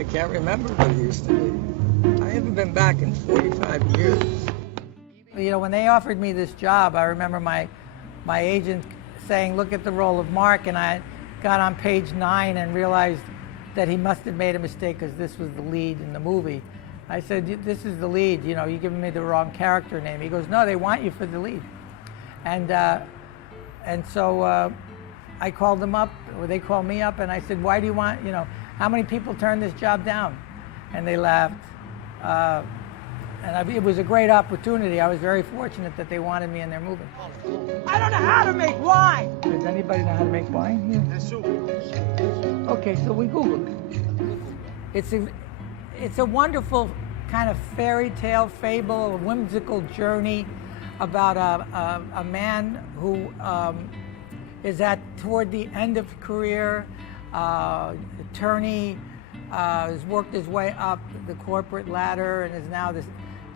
I can't remember what it used to be. I haven't been back in 45 years. You know, when they offered me this job, I remember my agent saying, look at the role of Mark, and I got on page 9 and realized that he must have made a mistake because this was the lead in the movie. I said, this is the lead, you know, you're giving me the wrong character name. He goes, no, they want you for the lead. And so I called them up, or they called me up, and I said, why do you want, you know, how many people turned this job down? And they laughed. It was a great opportunity. I was very fortunate that they wanted me in their movie. I don't know how to make wine! Does anybody know how to make wine here? Okay, so we Googled it. It's a wonderful kind of fairy tale, fable, a whimsical journey about a man who is toward the end of career, attorney, has worked his way up the corporate ladder and is now the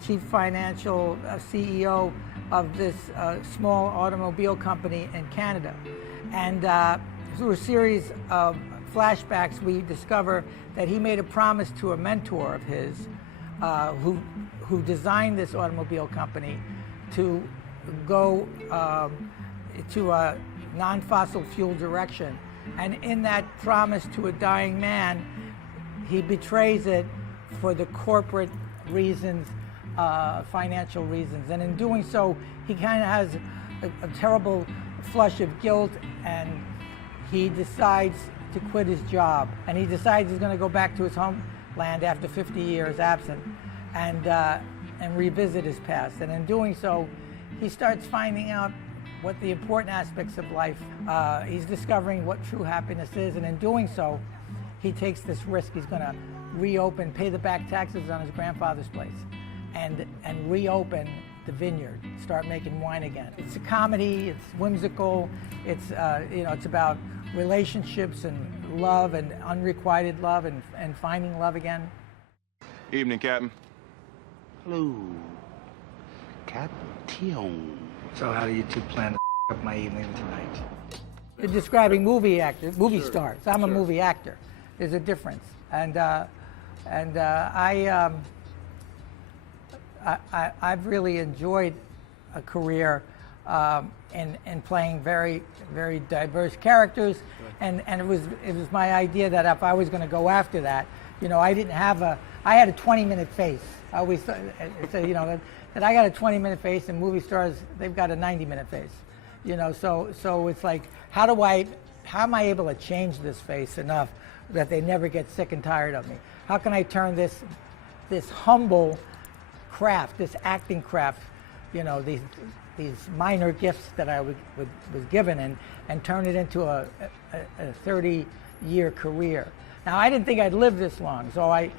chief financial CEO of this small automobile company in Canada. And through a series of flashbacks, we discover that he made a promise to a mentor of his who designed this automobile company to go to a non-fossil fuel direction. And in that promise to a dying man, he betrays it for the corporate reasons, financial reasons. And in doing so, he kind of has a terrible flush of guilt, and he decides to quit his job. And he decides he's going to go back to his homeland after 50 years absent and revisit his past. And in doing so, he starts finding out what the important aspects of life, he's discovering what true happiness is, and in doing so, he takes this risk. He's going to reopen, pay the back taxes on his grandfather's place, and reopen the vineyard, start making wine again. It's a comedy, it's whimsical, it's it's about relationships and love and unrequited love and finding love again. Evening, Captain. Hello, Captain. So how do you two plan to up my evening tonight? You're describing movie stars. I'm a movie actor. There's a difference, I've really enjoyed a career in playing very, very diverse characters, and it was my idea that if I was going to go after that, you know, I had a 20-minute face. I always say, you know, that I got a 20-minute face, and movie stars, they've got a 90-minute face. You know, so it's like, how am I able to change this face enough that they never get sick and tired of me? How can I turn this humble craft, this acting craft, you know, these minor gifts that I was given, and turn it into a 30-year career? Now, I didn't think I'd live this long, so I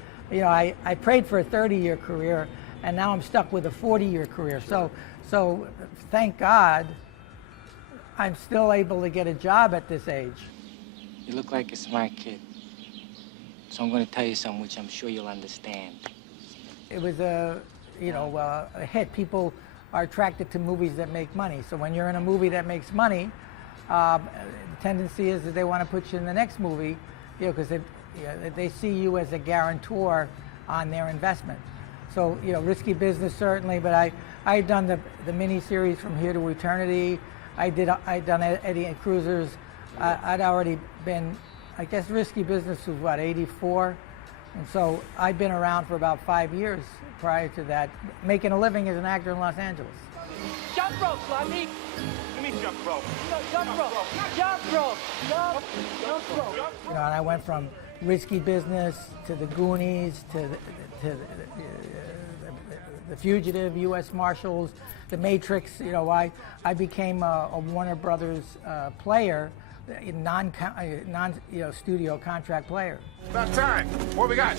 prayed for a 30-year career, and now I'm stuck with a 40-year career. So thank God I'm still able to get a job at this age. You look like a smart kid. So I'm going to tell you something which I'm sure you'll understand. It was a hit. People are attracted to movies that make money. So when you're in a movie that makes money, the tendency is that they want to put you in the next movie, you know, because they see you as a guarantor on their investment. So, you know, risky business certainly, but I had done the mini-series From Here to Eternity. I'd done Eddie and Cruisers. I'd already been, I guess risky business was what, 84? And so I'd been around for about 5 years prior to that, making a living as an actor in Los Angeles. Jump rope, Blondie! Let me jump rope. No, jump rope! Jump rope! Jump rope! You know, and I went from risky business to the Goonies to the Fugitive, U.S. Marshals, The Matrix. You know, I became a Warner Brothers player, studio contract player. About time. What we got?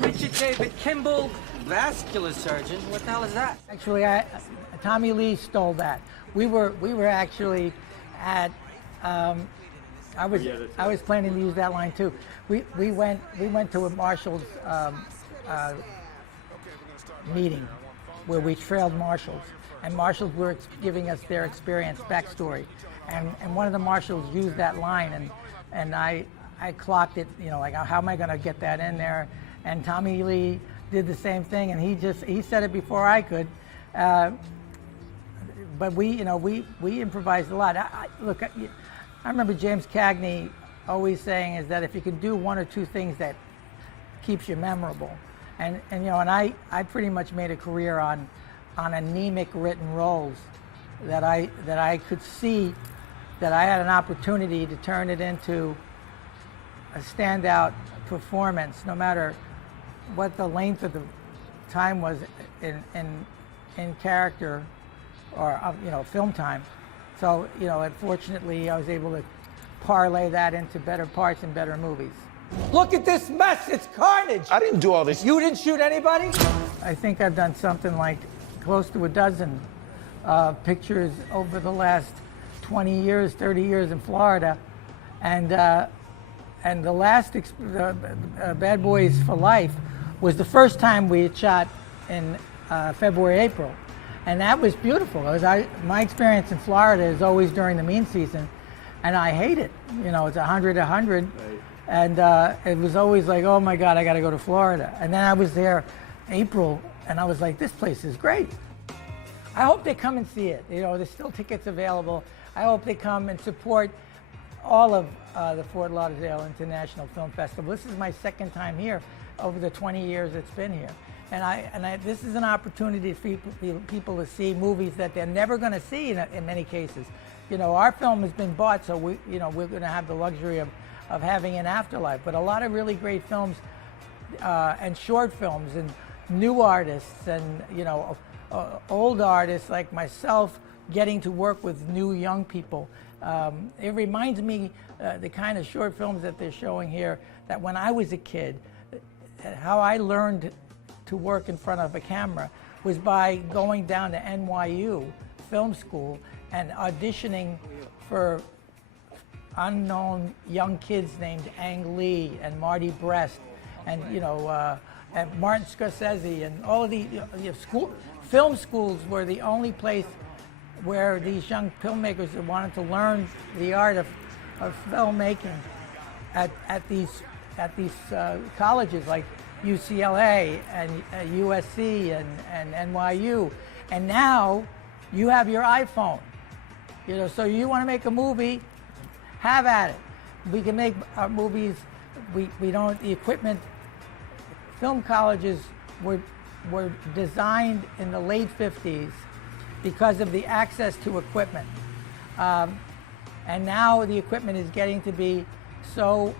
Richard David Kimball, vascular surgeon. What the hell is that? Actually, Tommy Lee stole that. We were actually at. I was planning to use that line too. We went to a Marshall's meeting where we trailed Marshals, and Marshals were giving us their experience backstory, and one of the Marshals used that line, and I I clocked it, you know, like how am I going to get that in there? And Tommy Lee did the same thing, and he said it before I could. But we improvised a lot. Look, I remember James Cagney always saying is that if you can do one or two things that keeps you memorable, and I pretty much made a career on anemic written roles that I could see that I had an opportunity to turn it into a standout performance, no matter what the length of the time was in character or film time. So unfortunately I was able to parlay that into better parts and better movies. Look at this mess. It's carnage. I didn't do all this. You didn't shoot anybody? I think I've done something like close to a dozen pictures over the last 20 years, 30 years in Florida, and the last Bad Boys for Life was the first time we had shot in February, April, and that was beautiful. My experience in Florida is always during the mean season, and I hate it. It's 100, right. And it was always like, oh my God, I got to go to Florida. And then I was there April, and I was like, this place is great. I hope they come and see it. There's still tickets available. I hope they come and support all of the Fort Lauderdale International Film Festival. This is my second time here over the 20 years it's been here. And this is an opportunity for people to see movies that they're never going to see in many cases. Our film has been bought, so we're going to have the luxury of having an afterlife. But a lot of really great films and short films and new artists and old artists like myself getting to work with new young people. It reminds me the kind of short films that they're showing here, that when I was a kid, how I learned to work in front of a camera was by going down to NYU film school and auditioning for unknown young kids named Ang Lee and Marty Brest and and Martin Scorsese, and all of the film schools were the only place where these young filmmakers that wanted to learn the art of filmmaking at these colleges like UCLA and USC and NYU. And now you have your iPhone. So you want to make a movie, have at it. We can make our movies. We don't, the equipment. Film colleges were designed in the late 50s because of the access to equipment. And now the equipment is getting to be so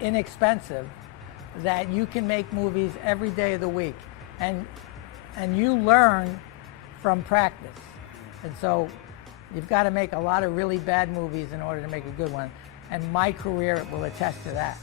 inexpensive that you can make movies every day of the week. And you learn from practice. And so you've got to make a lot of really bad movies in order to make a good one. And my career will attest to that.